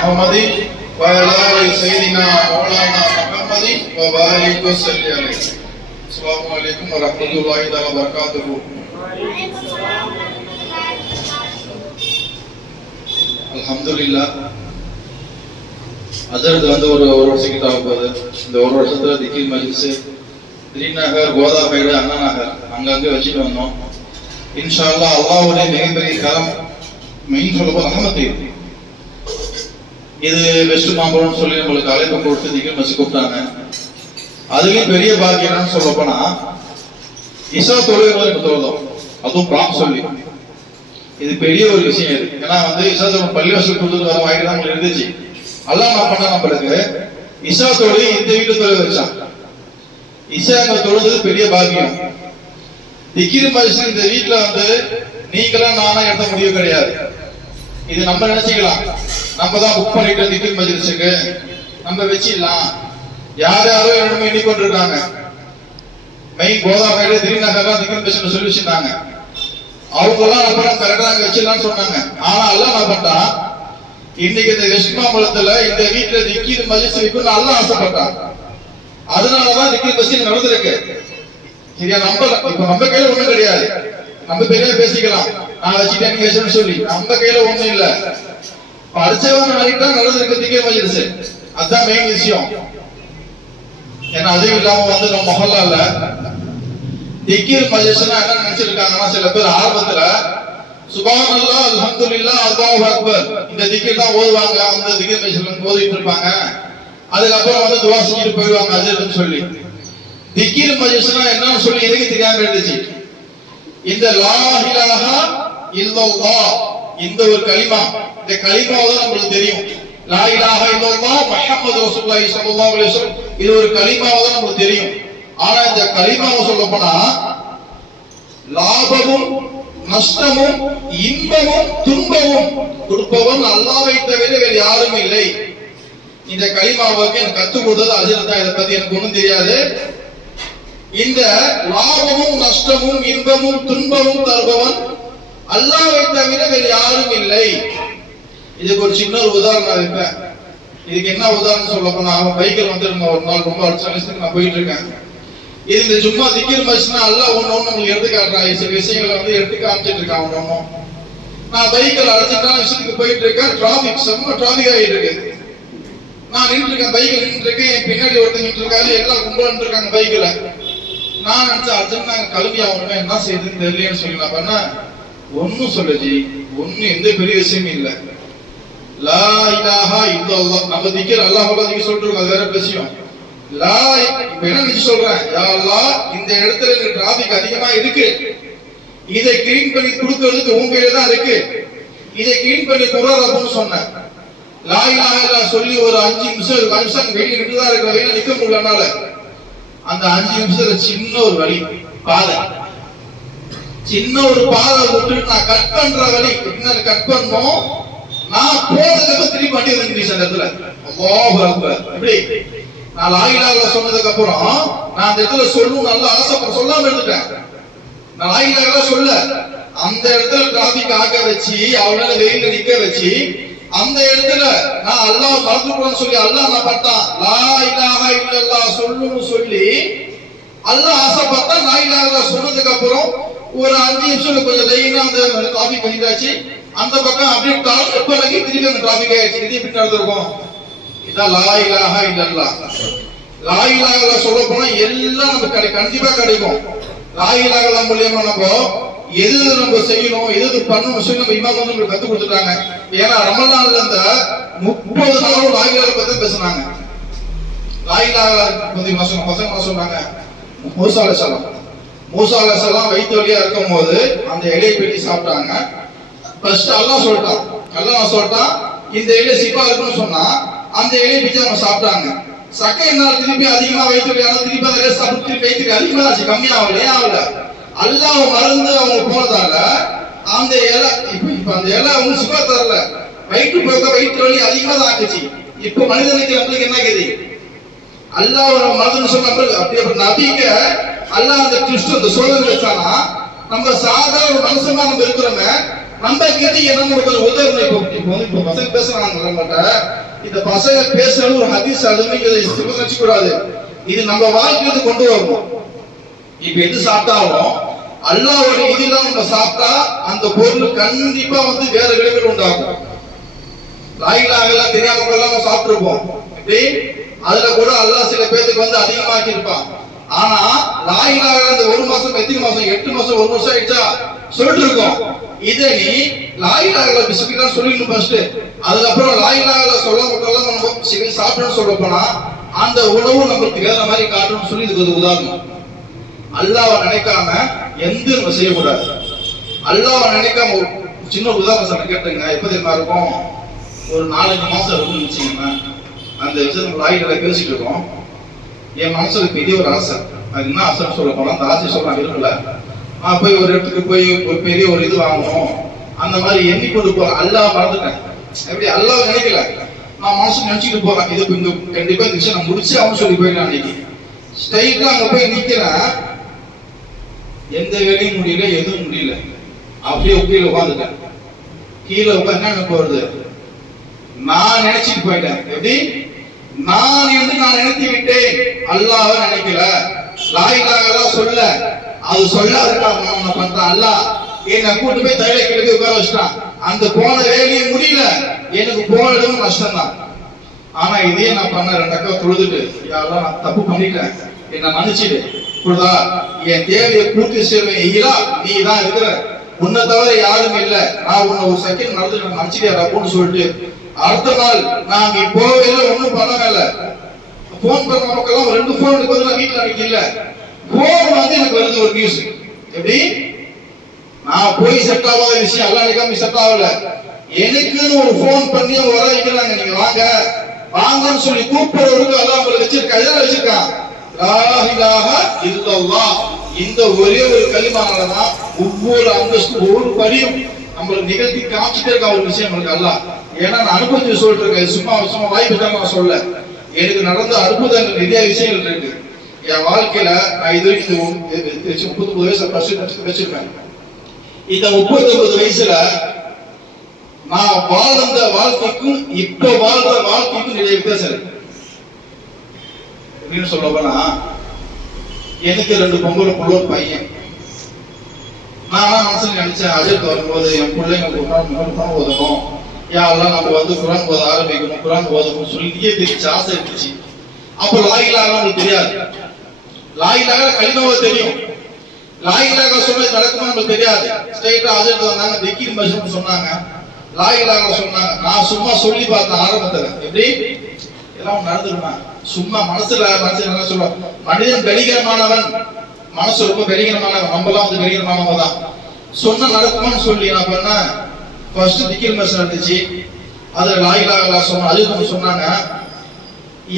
محمد وعلى آل سيدنا مولانا محمد وبارك وسلم عليه. السلام عليكم ورحمة الله وبركاته. அல்ஹம்துலில்லாஹ். அஜரத் ஒரு வருஷத்துக்கு ஆகுது. இந்த ஒரு வருஷத்துல திகில் மஜ்லிஸ் திரிநகர், கோதாமேடு, அண்ணா நகர் அங்கங்க வச்சுட்டு வந்தோம். இன்ஷா அல்லாஹ் அல்லாஹ்வுடைய மிகப்பெரிய கரம் மெயின் சொல்லும்போது ரஹமத்து. இது வெஸ்ட் மாம்பழம்னு சொல்லி நம்மளுக்கு அழைப்பு கொடுத்து திகில் மஜ்லிஸ் கூப்பிட்டாங்க. அதுலயும் பெரிய பாக்கியம் சொல்ல போனா இசா தொழுகிறது தொழுதோம், அதுவும் ப்ராம் சொல்லி. இது பெரிய ஒரு விஷயம். இது ஏன்னா இசா தொழில் பள்ளிவாசல் கொடுத்து வர வாங்கிட்டு தான் உங்களுக்கு இருந்துச்சு. அல்லாஹ் என்ன பண்ணா நம்மளுக்கு இசா தொழில் இந்த வீட்டு தொழில் வச்சான். இசா தொழுது பெரிய பாக்கியம். திகிர் மஜ்லிஸ் இந்த வீட்டுல நீங்களாம் நானா எடுத்த முடிவு கிடையாது. இது நம்ம நினைச்சுக்கலாம், நம்ம தான் புக் பண்ணிட்டு திகிர் மஜ்லிஸுக்கு நம்ம வச்சிடலாம். யார் யாரோ என்னமோ எண்ணிக்கொண்டிருக்காங்க. மெயின் கோதாமேடு, திரிநகர்லாம் திகிர் மஜ்லிஸ் சொல்லி வச்சிருந்தாங்க. அவங்க எல்லாம் அப்புறம் கரெக்டா வச்சிடலாம்னு சொன்னாங்க. ஆனா அல்லாஹ் என்ன பண்ணிட்டான், இன்னைக்கு இந்த வெஸ்ட் மாம்பழத்துல இந்த வீட்டுல திகிர் மஜ்லிஸ் வைக்கணும்னு அல்லாஹ் ஆசைப்பட்டான். அதனாலதான் திகிர் மஜ்லிஸ் நடந்திருக்கு. சரியா? நம்ம கையில ஒண்ணும் கிடையாது. நம்ம பெரிய பேசிக்கலாம், நான் வச்சுட்டேன் நீங்க வச்சுன்னு சொல்லி. நம்ம கையில ஒண்ணும் இல்ல. படிச்சவன் நாளைக்கு தான் நடந்திருக்கு திகிர் மஜ்லிஸ். அதுதான் மெயின் விஷயம். ஏன்னா அதுவும் இல்லாம நம்ம மொஹல்லால திகிர் மஜ்லிஸ்னா என்ன நினைச்சிருக்காங்கன்னா, சில பேர் ஆரம்பத்துல சுப்ஹானல்லாஹ் அல்ஹம்துலில்லாஹ் அல்லாஹு அக்பர் இந்த திகிர் தான் ஓதுவாங்க. திகிர் மஜ்லிஸ் ஓதிட்டு இருப்பாங்க. அதுக்கப்புறம் துஆ செஞ்சுட்டு போயிடுவாங்க அஜர்னு சொல்லி. திகிர் மஜ்லிஸ்னா என்னன்னு சொல்லி எனக்கு தெரியாம இருந்துச்சு. இந்த லா இலாஹா இல்லல்லாஹ் இந்த ஒரு கலிமா, இந்த கலிமாவை தான் நமக்கு தெரியும். லா இலாஹா இல்லல்லாஹ் முஹம்மது ரசூலுல்லாஹி ஸல்லல்லாஹு அலைஹி வஸல்லம் இது ஒரு கலிமாவை தான் நமக்கு தெரியும். ஆனா இந்த கலிமாவை சொல்ல போனா லாபமும் நஷ்டமும் இன்பமும் துன்பமும் கொடுப்பவன் அல்லாஹ்வை தவிர வேறு யாரும் இல்லை. இந்த கலிமாவுக்கு எனக்கு கற்றுக் கொடுத்தது அஜர் தான். இதை பத்தி எனக்கு ஒண்ணும் தெரியாது. இந்த லாபமும் நஷ்டமும் இன்பமும் துன்பமும் தருபவன் அல்லாஹ்வை தவிர வேறு யாரும் இல்லை. இதுக்கு ஒரு சின்ன ஒரு உதாரணம் வைப்பேன். இதுக்கு என்ன உதாரணம் சொல்ல போனா, அவன் பைக்கில் ஒரு நாள் ரொம்ப அடிச்சு நான் போயிட்டு இருக்கேன். இதுல சும்மா திகிர் மஜ்லிஸ்னா அல்லாஹ் ஒண்ணு நம்மளுக்கு எடுத்து காட்டுறான். சில விஷயங்களை எடுத்து காமிச்சிட்டு இருக்கான் ஒண்ணு. நான் பைக்கில் அடிச்சுட்டான விஷயத்துக்கு போயிட்டு இருக்கேன். டிராபிக் செம்ம டிராபிக் ஆகிட்டு இருக்கு. நான் நின்று இருக்கேன், பைக்கில் நின்று இருக்கேன். என் பின்னாடி ஒருத்தர் நின்று இருக்காரு, எல்லாம் கும்பல் இருக்காங்க பைக்கில். நான் நினைச்சேன் அர்ஜென்ட் நாங்க கிளம்பி ஆகணுமே, என்ன செய்யுதுன்னு தெரியலன்னு சொல்லி நான் பண்ண ஒன்னும் சொல்லி ஒன்னும் எந்த பெரிய விஷயமும் இல்லை. லா இலாஹா இல்லல்லாஹ் நம்ம திகிர் அல்லாஹ் திகிர் சொல்லிட்டு இருக்கோம், அது வேற விஷயம். லா இப்ப என்ன நினைச்சு சொல்றேன், யா அல்லாஹ் இந்த இடத்துல எனக்கு டிராபிக் அதிகமா இருக்கு, இதை கிளீன் பண்ணி கொடுக்கிறதுக்கு உங்க கையில தான் இருக்கு, இதை கிளீன் பண்ணி கொடுறாருன்னு சொன்னேன். லா இலாஹா இல்லல்லாஹ் சொல்லி ஒரு 5 நிமிஷம் வெளியே நின்று தான் இருக்கிற, வெளியே நிக்க முடியலனால அந்த 5 நிமிஷத்துல சின்ன ஒரு வழி பாதை, சின்ன ஒரு பாதை விட்டு நான் கட் பண்ற வழி கட் பண்ணோம். நான் போனதுக்கு திருப்பி வண்டி வந்துருச்சு அந்த இடத்துல. அல்லாஹு அக்பர். எப்படி நான் லா இலாஹா இல்லல்லாஹ் சொன்னதுக்கு அப்புறம் நான் அந்த இடத்துல சொல்லணும் நல்ல ஆசைப்பட சொல்லாம இருந்துட்டேன். நான் லா இலாஹா இல்லல்லாஹ் சொல்ல அந்த இடத்துல டிராபிக் ஆக வச்சு அவனால வெயில நிக்க வச்சு அந்த இடத்துல நான் அல்லாஹ் மறந்துட்டேன்னு சொல்லி அல்லாஹ் என்ன பண்ணான், லா இலாஹா இல்லல்லாஹ் சொல்லணும்னு சொல்லி அல்லாஹ் ஆசைப்பட்டா. லா இலாஹா இல்லல்லாஹ் சொன்னதுக்கு அப்புறம் ஒரு 5 நிமிஷம் கொஞ்சம் லைனா அந்த டிராபிக் பண்ணிட்டாச்சு. அந்த பக்கம் அப்படியே கால் எப்பலகி திருப்பி அந்த டிராபிக் ஆயிடுச்சு. இது எப்படி நடந்திருக்கும்? இதான் லா இலாஹா இல்லல்லாஹ். லா இலாஹா இல்லல்லாஹ் சொல்ல போனா எல்லாம் நமக்கு கண்டிப்பா கிடைக்கும். லா இலாஹா இல்லல்லாஹ் மூலமா நம்ம எது நம்ம செய்யணும், எது பண்ணணும் சொல்லி நம்ம இமாம் நமக்கு கத்து கொடுத்துட்டாங்க. ஏன்னா ரமலான்ல இந்த 30 நாளும் லா இலாஹா பத்தி பேசுனாங்க. லா இலாஹா பத்தி பசங்க சொன்னாங்க. மூசா அலைஹிஸ்ஸலாம் வயிற்று வலியா இருக்கும் போது அந்த இலையை பெட்டி சாப்பிட்டாங்க. ஃபர்ஸ்ட் அல்லாஹ் சொல்லிட்டான் இந்த இலை சிப்பா இருக்குன்னு சொன்னா அந்த இலையை பிச்சு அவங்க சாப்பிட்டாங்க. சக்கையினால திருப்பி அதிகமா வயிற்று வலியான திருப்பி அந்த இலை சாப்பிட்டு வயிற்று அதிகமா ஆச்சு, கம்மியாகல. ஏன் ஆகல? அல்லாஹ் மறந்து அவங்க போனதால அந்த இலை இப்ப அந்த இலை அவங்க சிப்பா தரல, வயிற்று வலி அதிகமா தான் ஆக்குச்சு. இப்ப மனிதனுக்கு நம்மளுக்கு என்ன கேது? அல்லாஹ் மறந்துன்னு சொன்ன அப்படி நபிக்க அல்லாஹ் அந்த கிறிஸ்து அந்த சோதனை வச்சானா நம்ம சாதாரண மனுஷமா நம்ம இருக்கிறோமே நம்ம கிட்ட என்ன கொஞ்சம் உதவணும். இப்போ பசங்க பேசுறாங்க நம்மகிட்ட, இந்த பசங்க பேசுறது ஒரு ஹதீஸ் அதுன்னு வச்சுக்கூடாது. இது நம்ம வாழ்க்கைக்கு கொண்டு வரணும். இப்ப எது சாப்பிட்டாலும் அல்லாஹ்வுடைய இதெல்லாம் நம்ம சாப்பிட்டா அந்த பொருள் கண்டிப்பா வேற விளைவுகள் உண்டாகும். லா இலாஹ இல்லல்லாஹ் தெரியாம கொள்ளாம சாப்பிட்டுருப்போம். இப்படி அதுல கூட அல்லாஹ் சில பேருக்கு அதிகமாக்கி இருப்பான். ஆனா லா இலாஹ இல்லல்லாஹ் இந்த ஒரு மாசம், எத்தனை மாசம், 8 மாசம், 1 வருஷம் ஆயிடுச்சா சொல்லிட்டு இருக்கோம். இதை நீ லா இலாஹ இல்லல்லாஹ் பிஸ்மில்லா சொல்லிடணும் ஃபர்ஸ்ட். அதுக்கப்புறம் லா இலாஹ இல்லல்லாஹ் சொல்லாம நம்ம சாப்பிடணும்னு சொல்ல போனா அந்த உணவு நம்மளுக்கு வேற மாதிரி காட்டணும்னு சொல்லி இதுக்கு ஒரு உதாரணம். அல்லாஹ்வை நினைக்காம எந்த நம்ம செய்யக்கூடாது. அல்லாஹ்வை நினைக்காம ஒரு சின்ன உதாரணம் சொல்ல கேட்டுங்க. எப்ப தெரியுமா இருக்கும்? ஒரு 4-5 மாசம் இருக்குன்னு வச்சுக்கோங்க. அந்த விஷயம் நம்ம லாயில பேசிட்டு இருக்கோம். என் மனசுல பெரிய ஒரு ஆசை. அது என்ன ஆசைன்னு சொல்ல போனா அந்த ஆசை சொல்ல இருக்கல. போய் ஒரு இடத்துக்கு போய் ஒரு பெரிய ஒரு இது வாங்கணும் அந்த மாதிரி எண்ணி கொண்டு போறேன். அல்லாஹ் மறந்துட்டேன். எப்படி அல்லாஹ் நினைக்கல, நான் மனசு நினைச்சுட்டு போறேன். இது கண்டிப்பா இந்த விஷயம் நான் முடிச்சு அவன் சொல்லி போயிட்டேன். அன்னைக்கு ஸ்ட்ரைட்டா அங்க போய் நிக்கிறேன். எந்த வேலையும் முடியல, எதுவும் முடியல. அப்படியே கீழே உட்காந்துட்டேன். கீழே உட்காந்து எனக்கு வருது, நான் நினைச்சிட்டு போயிட்டேன். எப்படி நான் நினைத்து விட்டேன், அல்லாஹ்வை நினைக்கல. லா இலாஹ இல்லல்லாஹ் சொல்ல அது சொல்லாதுக்காக பண்றான். அல்லாஹ் என்னை கூட்டு போய் தைல கிழக்கு உட்கார வச்சுட்டான். அந்த போன வேலையும் முடியல, எனக்கு போனதும் நஷ்டம் தான். ஆனா இதே நான் பண்ண 2 அக்கா தொழுதுட்டு, யாரெல்லாம் நான் தப்பு பண்ணிட்டேன், என்ன மன்னிச்சிடு புரியுதா, என் தேவையை பூர்த்தி செய்வேன். ஐயா நீ தான் இருக்கிற, உன்னை தவிர யாரும் இல்ல, நான் உன்னை ஒரு செகண்ட் நடந்துட்டு மன்னிச்சிட்டியாடான்னு சொல்லிட்டு அடுத்த நாள் நாங்க போவே ஒண்ணும் பண்ணல. போன் பண்ண நமக்கெல்லாம் 2 போன் எடுத்து நான் வீட்டுல அன்னைக்கு இல்ல. போன் எனக்கு வருது ஒரு நியூஸ். எப்படி நான் போய் செட் ஆகாத விஷயம் எல்லாம் நினைக்காம செட் ஆகல. எனக்குன்னு ஒரு போன் பண்ணி வர வைக்கிறாங்க, நீங்க வாங்க வாங்கன்னு சொல்லி கூப்பிடுறவருக்கு எல்லாம் உங்களுக்கு வச்சிருக்கா. இதெல்லாம் வச்சிருக்கான். லா இலாஹ இல்லல்லாஹ் இந்த ஒரே ஒரு கலிமானாலதான் ஒவ்வொரு அந்தஸ்து ஒவ்வொரு படியும் நம்மளுக்கு நிகழ்த்தி காமிச்சுட்டே இருக்க ஒரு விஷயம் இருக்கு அல்லாஹ். ஏன்னா நான் அனுபவத்தை சொல்லிட்டு இருக்கேன், சும்மா வாய்ப்பு தான் நான் சொல்ல. எனக்கு நடந்த அற்புதங்கள் நிறைய விஷயங்கள் இருக்கு என் வாழ்க்கையில. நான் இது வரைக்கும் 39 வயசு வச்சிருப்பேன். இந்த 39 வயசுல நான் வாழ்ந்த வாழ்க்கைக்கும் இப்ப வாழ்ற வாழ்க்கைக்கும் நிறைய வித்தியாசம் இருக்கு. எப்படின்னு சொல்ல போனா எனக்கு 2 பொம்பளை புள்ள ஒரு பையன். நான் மனசுல நினைச்சேன், அஜருக்கு வரும்போது என் பிள்ளைங்க குரான் ஓதணும், யாரெல்லாம் நம்ம குரான் ஓத ஆரம்பிக்கணும், குரான் ஓதணும் சொல்லி தெரிஞ்சு ஆசை இருந்துச்சு. அப்போ லா இலாஹ நம்மளுக்கு தெரியாது. லா இலாஹ கலிமாவை தெரியும், லா இலாஹ சொன்னது நடக்குமா நமக்கு தெரியாது. ஸ்ட்ரைட்டா அஜருக்கு வந்தாங்க, திக்ர் மஜ்னூன் சொன்னாங்க, லா இலாஹ சொன்னாங்க. நான் சும்மா சொல்லி பார்த்தேன் ஆரம்பத்துல, எப்படி எல்லாம் நடந்துருமா சும்மா மனசுல என்ன சொல்ல, மனிதன் கடிகரமானவன், மனசு ரொம்ப கடிகரமானவன், நம்மளாம் கடிகரமானவன் தான். சொன்ன நடக்குமான்னு சொல்லி நான் பண்ணேன். ஃபர்ஸ்ட் திக்ர் மஜ்னூன் இருந்துச்சு, அதுல லா இலாஹ இல்லல்லாஹ் சொன்ன. அது சொன்னாங்க,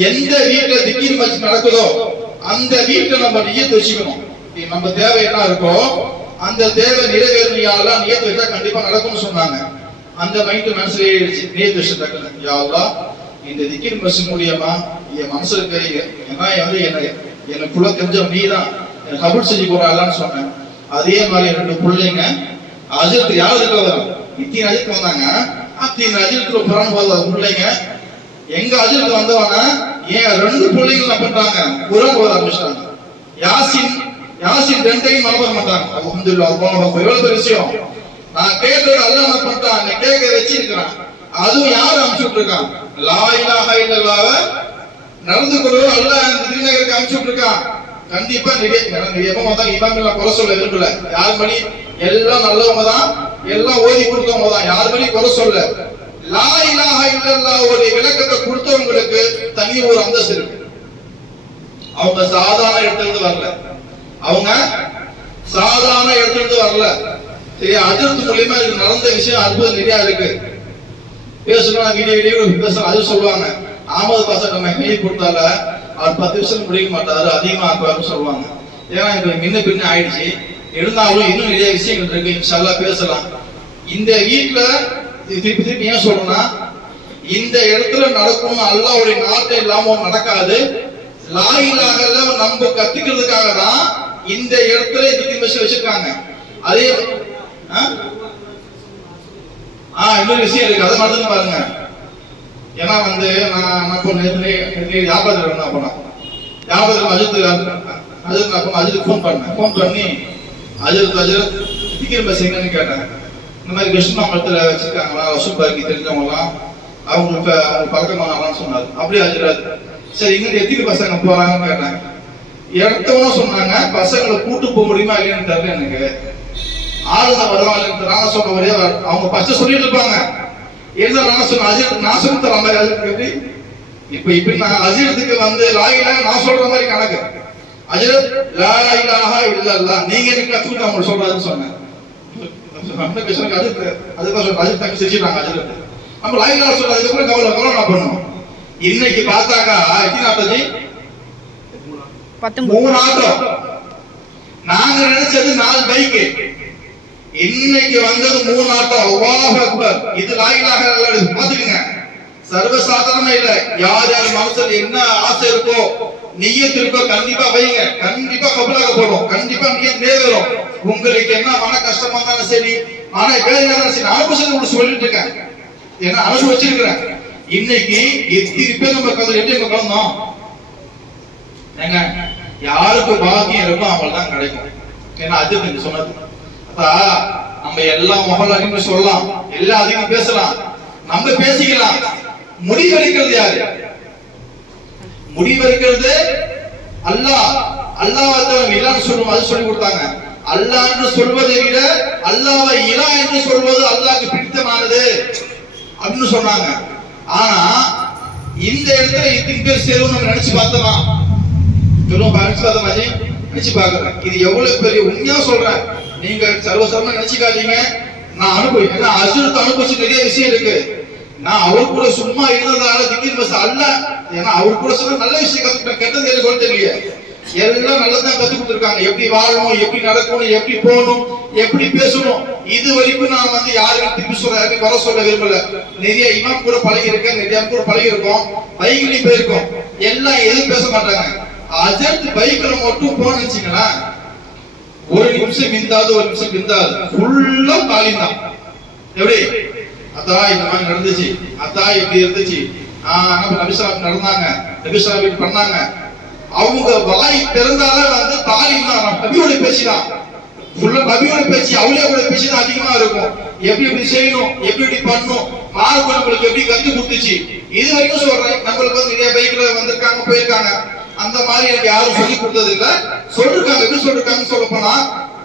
எந்த வீட்டுல திக்ர் மஜ்னூன் நடக்குதோ அந்த வீட்டுல நம்ம நியத் வச்சுக்கணும். நம்ம தேவை என்ன இருக்கோ அந்த தேவை நிறைவேறியால நியத் வச்சா கண்டிப்பா நடக்கும்னு சொன்னாங்க. அந்த மைண்ட் மனசுல ஏறிடுச்சு. நியத் வச்சுட்டாங்க, யா அல்லாஹ் இந்த திக்ர் மஜ்னூன் மூலியமா என் மனசுல எனக்குள்ள தெரிஞ்சவன் நீ தான், எனக்கு கபூல் செஞ்சு போறான்னு சொன்னேன். அதே மாதிரி 2 பிள்ளைங்க அஜருக்கு யாருக்கு வரும், இத்தனை அஜருக்கு வந்தாங்க. அத்தனை அஜருக்கு புறான் போத பிள்ளைங்க எங்க அஜருக்கு வந்தவன ஏன் 2 பிள்ளைங்க என்ன பண்றாங்க, குரான் ஓத ஆரம்பிச்சிட்டாங்க. யாசின் 2ஐயும் மறக்க மாட்டாங்க. அல்ஹம்துலில்லாஹ், எவ்வளவு பெரிய விஷயம். நான் கேட்கறது அல்லாஹ் என்ன பண்றான், கேட்க வச்சிருக்கிறான். அதுவும் யார் அனுப்பிச்சுட்டு இருக்கான், லா இலாஹ இல்லல்லாஹ் நடந்து கொள்வது அல்லாஹ் இந்த திருநகருக்கு அனுப்பிச்சுட்டு இருக்கான். கண்டிப்பா இமாம் குறை சொல்ல விரும்பல. யார் மணி எல்லாம் நல்லவங்க தான், எல்லாம் ஓதி கொடுத்தவங்க தான், யார் மணி குறை சொல்ல. லா இலாஹ இல்லல்லாஹ் உடைய விளக்கத்தை கொடுத்தவங்களுக்கு தனி ஒரு அந்தஸ்து இருக்கு. அவங்க சாதாரண இடத்துல இருந்து வரல, அவங்க சாதாரண இடத்துல இருந்து வரல. சரி, அஜர்த்து மூலியமா இது நடந்த விஷயம் அற்புதம் நிறைய இருக்கு. பேசணும் வீடியோ பேசணும். அது சொல்லுவாங்க, ஆமது பாச நம்ம மெய் கொடுத்தால அவர் 10 நிமிஷம் முடிக்க மாட்டாரு, அதிகமா ஆக்குவாருன்னு சொல்லுவாங்க. ஏன்னா இது முன்ன பின்ன ஆயிடுச்சு. இருந்தாலும் இன்னும் நிறைய விஷயங்கள் இருக்கு, இன்ஷால்லா பேசலாம். இந்த வீட்டுல திருப்பி ஏன் சொல்றேன்னா, இந்த இடத்துல நடக்கணும் அல்லாஹ்வுடைய நாட்டை இல்லாம நடக்காது. லா இலாஹ இல்லல்லாஹ் நம்ம கத்துக்கிறதுக்காக தான் இந்த இடத்துல திக்ர் மஜ்னூன் வச்சிருக்காங்க. அதே இன்னொரு விஷயம் இருக்கு, அதை மட்டும் பாருங்க. ஏன்னா வந்து நான் வியாபாரத்தில் இருந்தேன். போனேன் வியாபாரத்தில் அஜித்துக்கு ஃபோன் பண்ணி அஜித் திக்கீர் பஸ் எங்கன்னு கேட்டேன். இந்த மாதிரி விஷ்ணுமாமலத்தில் வச்சிருக்காங்களா, ரசூபாய்க்கு தெரிஞ்சவங்களாம், அவங்களுக்கு பழக்கமானவங்களான்னு சொன்னார். அப்படியே அஜிராது சரி இங்க எத்தனை பசங்க போறாங்கன்னு கேட்டேன். எடுத்தவனும் சொன்னாங்க பசங்களை கூட்டு போக முடியுமா இல்லைன்னு தெரியல எனக்கு. ஆளுங்க வருவாங்க நான் சொன்ன வரையா அவங்க பச்சை சொல்லிட்டு இருப்பாங்க. இருந்தாலும் நான் சொன்ன அஜித் நான் சொல்லி தர மாதிரி அஜித் இப்ப நான் அஜித்துக்கு வந்து லாயிலா நான் சொல்ற மாதிரி கணக்கு. அஜித் லா இலாஹா இல்லல்லாஹ் நீங்க எனக்கு கத்துக்கிட்டு அவங்க சொல்றாருன்னு சொன்னேன். நம்ம லா இலாஹா சொல்றதுக்கு அப்புறம் கவலை நான் பண்ணுவோம். இன்னைக்கு பார்த்தாக்கா எத்தனை ஆட்டோஜி 3 ஆட்டோ. நாங்க நினைச்சது 4 பைக்கு, இன்னைக்கு வந்தது 3 ஆட்டோ. அல்லாஹ் அக்பர். இது லா இலாஹா இல்லல்லாஹ் பாத்துக்கங்க, சர்வசாதாரணமா இல்ல. யார் யார் மனசுல என்ன ஆசை இருக்கோ நியத் இருக்கோ கண்டிப்பா வைங்க, கண்டிப்பா கபூலாக போடும், கண்டிப்பா நியத் நிறைவேறும். உங்களுக்கு என்ன மன கஷ்டமா இருந்தாலும் சரி, மன வேதனை சரி, அனுபவம் சொல்லிட்டு இருக்கேன், ஏன்னா அனுபவிச்சிருக்கிறேன். இன்னைக்கு எத்தனை பேர் நம்ம எப்படி நம்ம கலந்தோம் ஏங்க, யாருக்கு பாக்கியம் இருக்கோ அவங்களுக்கு தான் கிடைக்கும். ஏன்னா அது நீங்க சொன்னது நம்ம எல்லா மொஹல்லாலையும் சொல்லலாம், எல்லா அதிகம் பேசலாம், நம்ம பேசிக்கலாம். முடிவெடுக்கிறது யாரு? முடிவெடுக்கிறது அல்லாஹ். அல்லாஹ்வை இலாஹ் சொல்லும், அது சொல்லி கொடுத்தாங்க. அல்லாஹ் என்று சொல்வதை விட அல்லாஹ்வை இலாஹ் என்று சொல்வது அல்லாஹ்க்கு பிடித்தமானது அப்படின்னு சொன்னாங்க. ஆனா இந்த இடத்துல இத்தனை பேர் சேரும் நம்ம நினைச்சு பார்த்தோமா? நினைச்சு பாக்குறேன். இது எவ்வளவு பெரிய உண்மையா சொல்றேன். நீங்க சர்வசாதாரணமா நினைச்சுக்காதீங்க. நான் அனுபவிச்சு நிறைய விஷயம் இருக்கு. நான் அவர் கூட சும்மா இருந்ததால திடீர் பஸ் அல்ல, ஏன்னா அவர் கூட சொல்ல நல்ல விஷயம் கத்துக்கிட்டேன், கெட்டது எனக்கு சொல்ல தெரியல. எல்லாம் நல்லதான் கத்து கொடுத்துருக்காங்க. எப்படி வாழணும், எப்படி நடக்கணும், எப்படி போகணும், எப்படி பேசணும். இது வரைக்கும் நான் வந்து யாருக்கும் திருப்பி சொல்ல யாருக்கும் வர சொல்ல விரும்பல. நிறைய இமாம் கூட பழகி இருக்கேன், நிறைய கூட பழகி இருக்கோம், பைக்லயும் போயிருக்கோம். எல்லாம் எதுவும் பேச மாட்டாங்க. அஜர்த் பைக்ல மட்டும் போன்னு வச்சுக்கலாம், 1 நிமிஷம் மிந்தாது 1 நிமிஷம் மிந்தாது, ஃபுல்லா தாலிம் தான். எப்படி அதான் இந்த மாதிரி நடந்துச்சு, அதான் இப்படி இருந்துச்சு, நபிஸ்லாம் நடந்தாங்க, நபிஸ்லாம் பண்ணாங்க. அவங்க வாய் திறந்தாலே வந்து தாலிம் தான், நபியோட பேச்சுதான், ஃபுல்லா நபியோட பேச்சு, அவளே கூட பேச்சு தான் அதிகமா இருக்கும். எப்படி எப்படி செய்யணும், எப்படி எப்படி பண்ணணும், மார்க்கு நம்மளுக்கு எப்படி கத்து கொடுத்துச்சு. இது வரைக்கும் சொல்றேன், நம்மளுக்கு வந்து நிறைய பைக்ல வந்திருக்காங்க போயிருக்காங்க. அந்த மாதிரி எனக்கு யாரும் சொல்லி கொடுத்தது இல்ல. சொல்லிருக்காங்க, எப்படி சொல்லிருக்காங்கன்னு சொல்ல போனா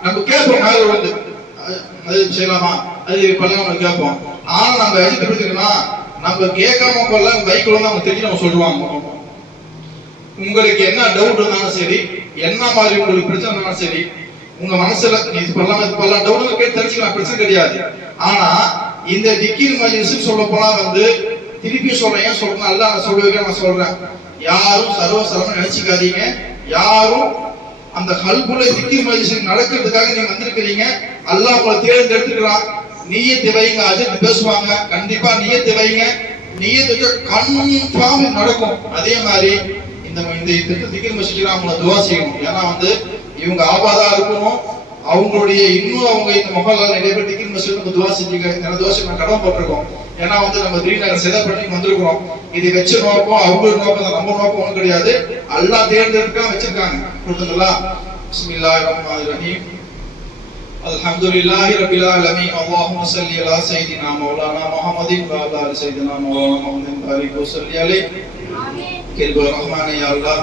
நம்ம கேட்போம், மேல வந்து அது செய்யலாமா, அது பண்ணலாமா கேட்போம். ஆனா நம்ம எடுத்துக்கிட்டோம்னா நம்ம கேட்காம போல பைக்ல வந்து அவங்க தெரிஞ்சு நம்ம சொல்லுவாங்க. உங்களுக்கு என்ன டவுட் இருந்தாலும் சரி, என்ன மாதிரி உங்களுக்கு பிரச்சனை இருந்தாலும் சரி, உங்க மனசுல இது பண்ணலாம் டவுட் கேட்டு தெரிஞ்சுக்கலாம், பிரச்சனை கிடையாது. ஆனா இந்த திக்கீர் மஜ்லிஸ் சொல்ல போனா வந்து திருப்பி சொல்றேன், ஏன் சொல்றேன், அல்ல நான் சொல்லுவேன், நான் சொல்றேன், யாரும் சர்வசரமா நினைச்சுக்காதீங்க. யாரும் அந்த கல்புல திக்கீர் மஜ்லிஸ் நடக்கிறதுக்காக நீங்க வந்திருக்கிறீங்க. அல்லாஹ் உங்களை தேர்ந்தெடுத்துக்கிறான். நியத்தை வைங்க, அஜித் பேசுவாங்க, கண்டிப்பா நியத்தை வைங்க, நியத்துக்கு கன்ஃபார்ம் நடக்கும். அதே மாதிரி இந்த திக்கீர் மஜ்லிஸ்ல அவங்கள துஆ செய்யணும். ஏன்னா வந்து இவங்க ஆபாதா இருக்கணும். அவங்களுடைய இன்னும் அவங்க இந்த மொஹல்லால நிறைய பேர் திக்கீர் மஜ்லிஸ்ல துஆ செஞ்சீங்க, துஆ செய்ய கடமை போட்டிருக்கோம். ஏன்னா வந்து நம்ம திடீர்னு சேதா பண்ணி வந்திருக்கிறோம். இது வச்ச நோக்கம் அவங்களுக்கு நோக்கம், நம்ம நோக்கம் ஒன்றும் கிடையாது. அல்லாஹ் தேர்ந்தெடுக்க வச்சிருக்காங்க. கொடுத்துங்களா? பிஸ்மில்லாஹிர் ரஹ்மானிர் ரஹீம். அல்ஹம்துலில்லாஹி ரப்பில் ஆலமீன். அல்லாஹும்ம ஸல்லி அலா சய்யிதினா மௌலானா முஹம்மதின் வ அலா ஆலி சய்யிதினா மௌலானா முஹம்மதின் பாரிக் வ ஸல்லி அலைஹி. ஆமீன். கிருபை ரஹ்மானே யா அல்லாஹ்.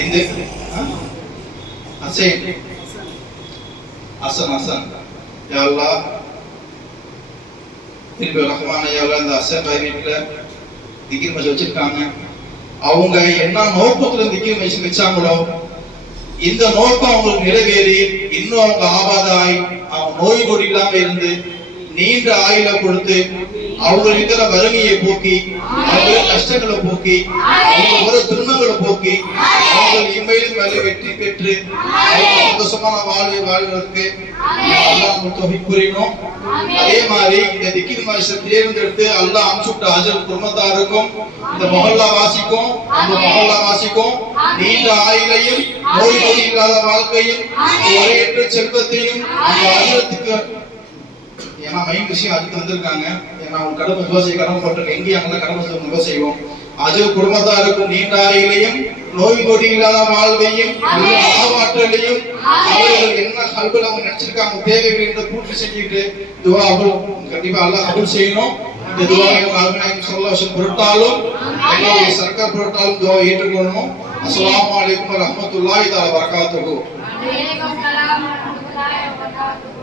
இந்த ஹசன் யா அல்லாஹ், கிருபை ரஹ்மானே யா அல்லாஹ். இந்த ஹசன் பாய் வீட்ல திக்ர் மஜ்லிஸ் வச்சிருக்காங்க. அவங்க என்ன நோக்கத்துல திக்ர் மஜ்லிஸ் வச்சாங்களோ இந்த நோக்கம் அவங்களுக்கு நிறைவேறி இன்னும் அவங்க ஆபாதாய் அவங்க நோய் நொடி இல்லாம இருந்து நீண்ட ஆயுள கொடுத்து அவங்க இருக்கிற வறுமையை போக்கி, அவங்க கஷ்டங்களை போக்கி, அவங்க ஒரு துன்பங்களை போக்கி, அவங்க இம்மையிலும் வெற்றி பெற்று சந்தோஷமான வாழ்வதற்கு அல்லாஹ் தௌஃபீக் புரியணும். அதே மாதிரி இந்த திக்ர் மஜ்லிஸ் தேர்ந்தெடுத்து அல்லாஹ் அம்சுட்ட அஜர் குடும்பத்தாருக்கும் இந்த மொஹல்லா வாசிக்கும் நீண்ட ஆயுளையும் நோய் நொடி இல்லாத வாழ்க்கையும் ஒரேற்ற செல்வத்தையும் அந்த அஜரத்துக்கு ஏன்னா மெயின் விஷயம் அதுக்கு வந்திருக்காங்க. ஏன்னா அவங்க கடமை துவசை கடமை போட்டிருக்க இங்கேயும் அங்கே கடமை துவ செய்வோம். அது குடும்பத்தாருக்கும் நீண்ட ஆயுளையும் நோய் நொடி இல்லாத வாழ்வையும் ஆவாற்றலையும் அவர்கள் என்ன கல்வியில் அவங்க நினைச்சிருக்காங்க தேவைகள் என்று பூர்த்தி செஞ்சுட்டு துவா கண்டிப்பா அல்லாஹ் கபூல் செய்யணும். இந்த துவாவை சொல்ல பொருட்டாலும் எங்களுடைய சர்க்கார் பொருட்டாலும் துவா ஏற்றுக்கொள்ளணும். அஸ்ஸலாமு அலைக்கும் வரஹ்மத்துல்லாஹி தஆலா வபரகாத்துஹு.